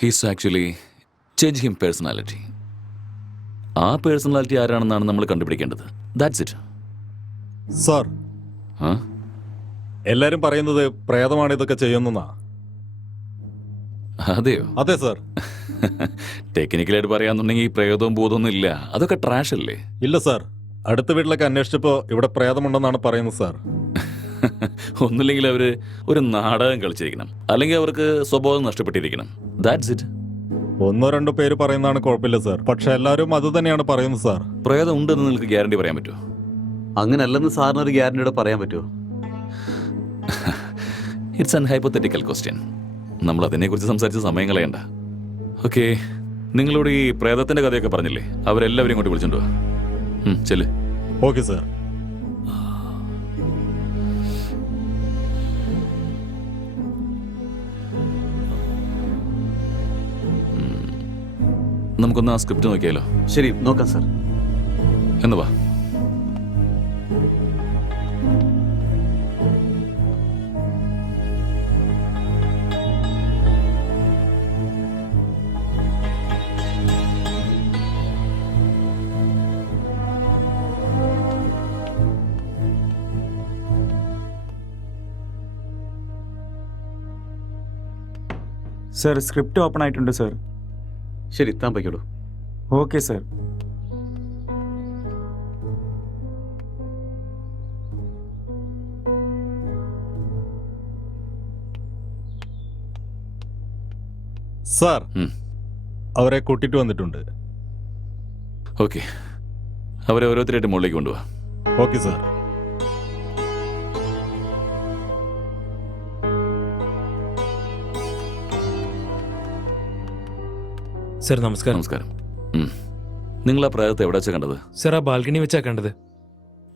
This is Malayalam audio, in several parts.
He's actually change him personality. ആ പേഴ്സണാലിറ്റി ആരാണെന്നാണ് നമ്മൾ കണ്ടുപിടിക്കേണ്ടത്. That's it. സാർ, ആ എല്ലാരും പറയുന്നത് പ്രേതമാണ് ഇതൊക്കെ ചെയ്യുന്നതാ. അതെയോ? അതെ സാർ. ടെക്നിക്കലായിട്ട് പറയാന്നുണ്ടെങ്കിൽ ഈ പ്രേതവും ഭൂതമൊന്നും ഇല്ല. അതൊക്കെ ട്രാഷ് അല്ലേ? ഇല്ല സാർ, അടുത്ത വീട്ടിലൊക്കെ അന്വേഷിച്ചപ്പോ ഇവിടെ പ്രേതമുണ്ടെന്നാണ് പറയുന്നത് സാർ. ഒന്നുമില്ലെങ്കിൽ അവര് ഒരു നാടകം കളിച്ചിരിക്കണം, അല്ലെങ്കിൽ അവർക്ക് സ്വഭാവം നഷ്ടപ്പെട്ടിരിക്കണം. That's it. ഒന്നോ രണ്ടോ പേര് പറയുന്നതാണ് കുഴപ്പമില്ല സാർ, പക്ഷെ എല്ലാവരും അത് തന്നെയാണ് പറയുന്നത് സാർ. പ്രേതം ഉണ്ടെന്ന് നിങ്ങൾക്ക് ഗ്യാരണ്ടി പറയാൻ പറ്റുമോ? അങ്ങനല്ലെന്ന് സാറിന് ഒരു ഗ്യാരണ്ടിയോടെ പറയാൻ പറ്റുമോ? It's an hypothetical question. നമ്മൾ അതിനെക്കുറിച്ച് സംസാരിച്ച് സമയം കളയണ്ട. ഓക്കെ, നിങ്ങളോട് ഈ പ്രേതത്തിന്റെ കഥയൊക്കെ പറഞ്ഞില്ലേ, അവരെല്ലാവരും ഇങ്ങോട്ട് വിളിച്ചോണ്ട് വാ. ചെല്ല്. Okay sir. നമുക്കൊന്ന് ആ സ്ക്രിപ്റ്റ് നോക്കിയാലോ? ശരി, നോക്കാം സാർ. എന്ന് വാ. സർ, സ്ക്രിപ്റ്റ് ഓപ്പൺ ആയിട്ടുണ്ട് സർ. ശരി, താൻ പൊയ്ക്കോളൂ. Okay sir. സാർ, ഉം. അവരെ കൂട്ടിട്ട് വന്നിട്ടുണ്ട്. ഓക്കെ, അവരെ ഓരോരുത്തരായിട്ട് മുകളിലേക്ക് കൊണ്ടുപോവാ. Okay sir. സർ നമസ്കാരം. നമസ്കാരം. നിങ്ങൾ ആ പ്രേതത്തെ എവിടെ വെച്ചാ കണ്ടത്? സർ, ആ ബാൽക്കണി വെച്ചാ കണ്ടത്.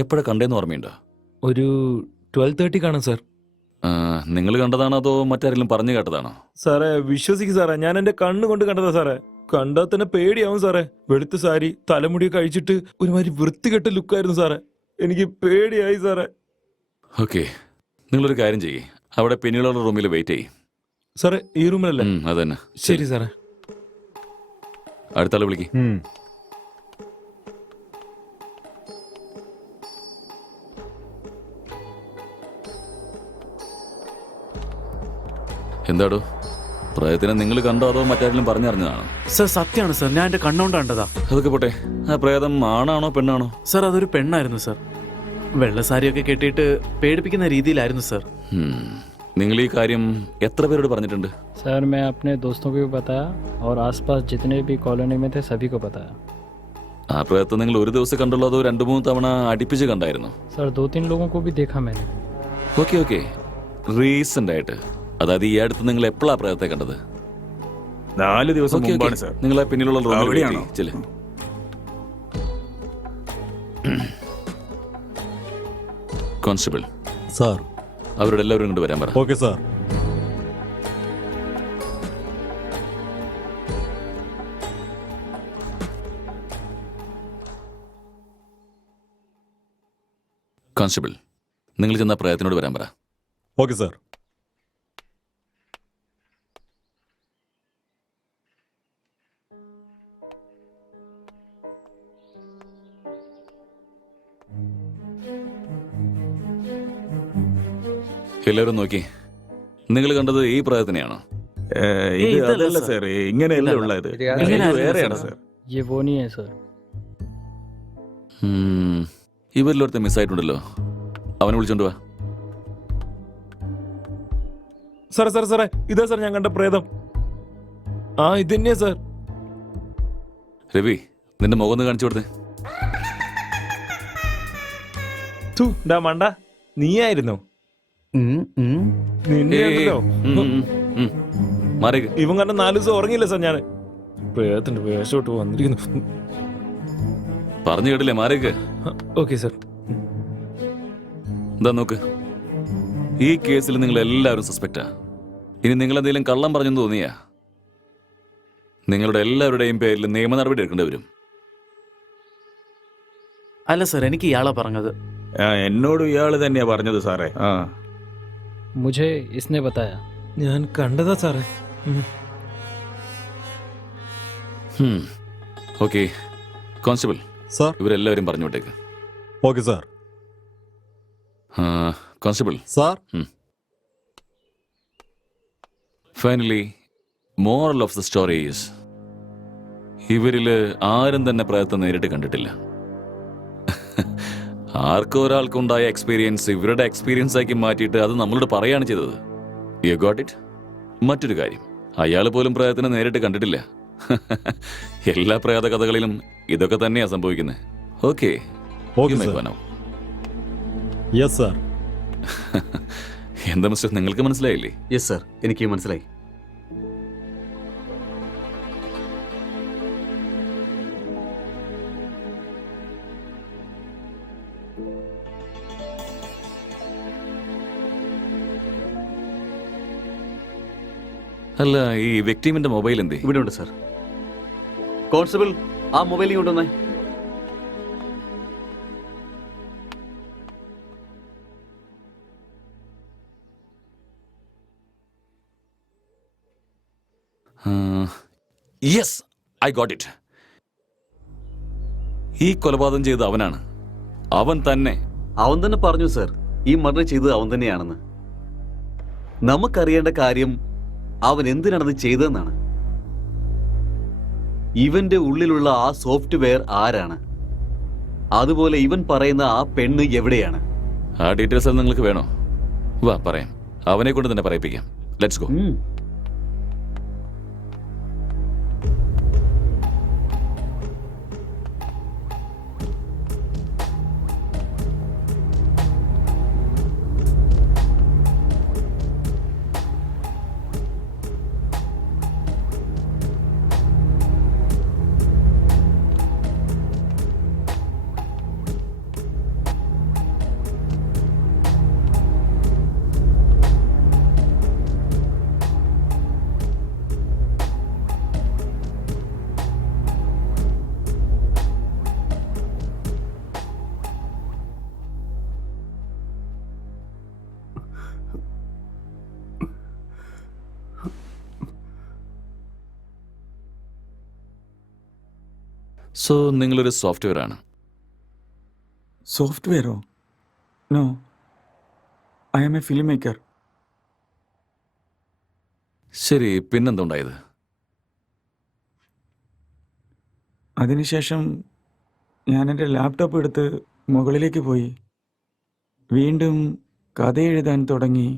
എപ്പോഴാ കണ്ടേന്ന് ഓർമ്മയുണ്ടോ? ഒരു 12:30 കാണും സർ. നിങ്ങൾ കണ്ടതാണോ അതോ മറ്റാരെങ്കിലും പറഞ്ഞു കേട്ടതാണോ? സാറേ, വിശ്വസിക്കും സാറേ, ഞാൻ എന്റെ കണ്ണുകൊണ്ട് കണ്ടതാ സാറേ. കണ്ടാൽ തന്നെ പേടിയാവും സാറേ. വെളുത്ത സാരി, തലമുടിയൊക്കെ അഴിച്ചിട്ട് ഒരുമാതിരി വൃത്തികെട്ട ലുക്കായിരുന്നു സാറേ. എനിക്ക് പേടിയായി സാറേ. ഓക്കെ, നിങ്ങളൊരു കാര്യം ചെയ്യേ, അവിടെ പിന്നീടുള്ള റൂമിൽ വെയിറ്റ് ചെയ്യേ. സാറേ, ഈ റൂമിലല്ലേ? അതന്നെ. ശരി സാറേ. അടുത്ത ആളെ വിളിക്ക്. എന്താടോ, പ്രേതത്തിനെ നിങ്ങൾ കണ്ടോ അതോ മറ്റാരെങ്കിലും പറഞ്ഞറിഞ്ഞതാണോ? സർ, സത്യമാണ് സർ, ഞാൻ എന്റെ കണ്ണുകൊണ്ട് കണ്ടതാ. അതൊക്കെ പോട്ടെ, ആ പ്രേതം ആണാണോ പെണ്ണാണോ? സർ, അതൊരു പെണ്ണായിരുന്നു സർ. വെള്ളസാരിയൊക്കെ കെട്ടിയിട്ട് പേടിപ്പിക്കുന്ന രീതിയിലായിരുന്നു സർ. നിങ്ങൾ ഈ കാര്യം എത്ര പേരോട് പറഞ്ഞിട്ടുണ്ട്? सर मैं अपने दोस्तों को भी बताया और आसपास जितने भी कॉलोनी में थे सभी को बताया. ആ പ്രേതത്തെ നിങ്ങൾ ഒരു ദിവസം കണ്ടുള്ളൂ അതോ 2-3 തവണ അടുപ്പിച്ച് കണ്ടായിരുന്നു? सर 2-3 लोगों को भी देखा मैंने. ഓക്കെ ഓക്കെ, റീസെന്റ് ആയിട്ട്, അതായത് ഈ അടുത്ത് നിങ്ങൾ എപ്പോഴാ പ്രേതത്തെ കണ്ടത്? 4 ദിവസം ഓക്കെ, മുമ്പാണ് ഓക്കെ. സാർ. നിങ്ങൾ ആ പിന്നിലുള്ള റൂമിൽ അവിടെയാണോ? ചെല്ല്. Constable, sir. അവരോട് എല്ലാവരും ഇങ്ങോട്ട് വരാൻ പറ. Okay sir. കോൺസ്റ്റബിൾ, നിങ്ങൾ ചെന്ന പ്രേതത്തിനോട് വരാൻ പറ. Okay sir. എല്ലാവരും നോക്കി, നിങ്ങൾ കണ്ടത് ഈ പ്രേതത്തിനെയാണോ? അതല്ല സാർ, ഇങ്ങനെയല്ല ഉള്ളത്. വേറെയാണ് സാർ. ये वो नहीं है सर. ഇവരിലൊരുത്ത മിസ്സായിട്ടുണ്ടല്ലോ, അവനെ വിളിച്ചോണ്ട് വാ. സാറേ സാറേ സാറേ, ഇതാ സാർ ഞാൻ കണ്ട പ്രേതം. ഇത് തന്നെയാ സാർ. രവി, നിന്റെ മുഖം ഒന്ന് കാണിച്ചു കൊടുത്തേ. മണ്ട, നീയായിരുന്നു. നിന്നെയുണ്ടല്ലോ. മാറിക്ക്. ഇവൻ കണ്ട 4 ദിവസം ഉറങ്ങിയില്ല സാർ. ഞാൻ പ്രേതത്തിന്റെ വേഷോട്ട് വന്നിരിക്കുന്നു. പറഞ്ഞു കേട്ടില്ലേ, മാറിക്ക്. Okay sir. എന്താ നോക്ക്, ഈ കേസിൽ നിങ്ങൾ എല്ലാവരും സസ്പെക്റ്റാ. ഇനി നിങ്ങൾ എന്തെങ്കിലും കള്ളം പറഞ്ഞെന്ന് തോന്നിയാ നിങ്ങളുടെ എല്ലാവരുടെയും പേരിൽ നിയമ നടപടി എടുക്കേണ്ടി വരും. അല്ല സർ, എനിക്ക് ഇയാളാ പറഞ്ഞത്. എന്നോട് ഇയാള് തന്നെയാ പറഞ്ഞത് സാറേ. मुझे इसने बताया. ഞാൻ കണ്ടതാ സാറേ. Okay constable, sir. ഇവരെല്ലാവരും പറഞ്ഞു വിട്ടേക്ക്. Okay sir. Constable sir. Finally moral of the story is ഇവരില് ആരും തന്നെ പ്രേതത്തെ നേരിട്ട് കണ്ടിട്ടില്ല. ആർക്കും ഒരാൾക്കുണ്ടായ എക്സ്പീരിയൻസ് ഇവരുടെ എക്സ്പീരിയൻസ് ആക്കി മാറ്റിയിട്ട് അത് നമ്മളോട് പറയാണ് ചെയ്തത്. You got it? മറ്റൊരു കാര്യം, അയാൾ പോലും പ്രേതത്തിനെ നേരിട്ട് കണ്ടിട്ടില്ല. എല്ലാ പ്രേത കഥകളിലും ഇതൊക്കെ തന്നെയാ സംഭവിക്കുന്നത്. Okay, okay sir. Yes sir. എന്താ മിസ്റ്റർ, നിങ്ങൾക്ക് മനസ്സിലായില്ലേ? യെസ് സർ, എനിക്ക് മനസ്സിലായി. അല്ല, ഈ വ്യക്തിമിന്റെ മൊബൈൽ എന്തേ? ഇവിടെ ഉണ്ട് സർ. കോൺസ്റ്റബിൾ, ആ മൊബൈൽ കൊണ്ടുവന്നേ. Yes, I got it. ഈ കൊലപാതകം ചെയ്തത് അവനാണ്. അവൻ തന്നെ. അവൻ തന്നെ പറഞ്ഞു സർ, ഈ മർഡർ ചെയ്തത് അവൻ തന്നെയാണെന്ന്. നമുക്കറിയേണ്ട കാര്യം അവൻ എന്തിനാണത് ചെയ്തതെന്നാണ്. ഇവന്റെ ഉള്ളിലുള്ള ആ സോഫ്റ്റ്വെയർ ആരാണ്? അതുപോലെ ഇവൻ പറയുന്ന ആ പെണ്ണ് എവിടെയാണ്? ആ ഡീറ്റെയിൽസ് നിങ്ങൾക്ക് വേണോ? വാ പറയാം, അവനെ കൊണ്ട് തന്നെ പറയിപ്പിക്കാം. Let's go. സോ നിങ്ങളൊരു സോഫ്റ്റ്വെയർ ആണ്? സോഫ്റ്റ്വെയറോ? No, I am a film maker. ശരി, പിന്നെന്തുണ്ടായത്? അതിനുശേഷം ഞാൻ എൻ്റെ ലാപ്ടോപ്പ് എടുത്ത് മുകളിലേക്ക് പോയി വീണ്ടും കഥ എഴുതാൻ തുടങ്ങി.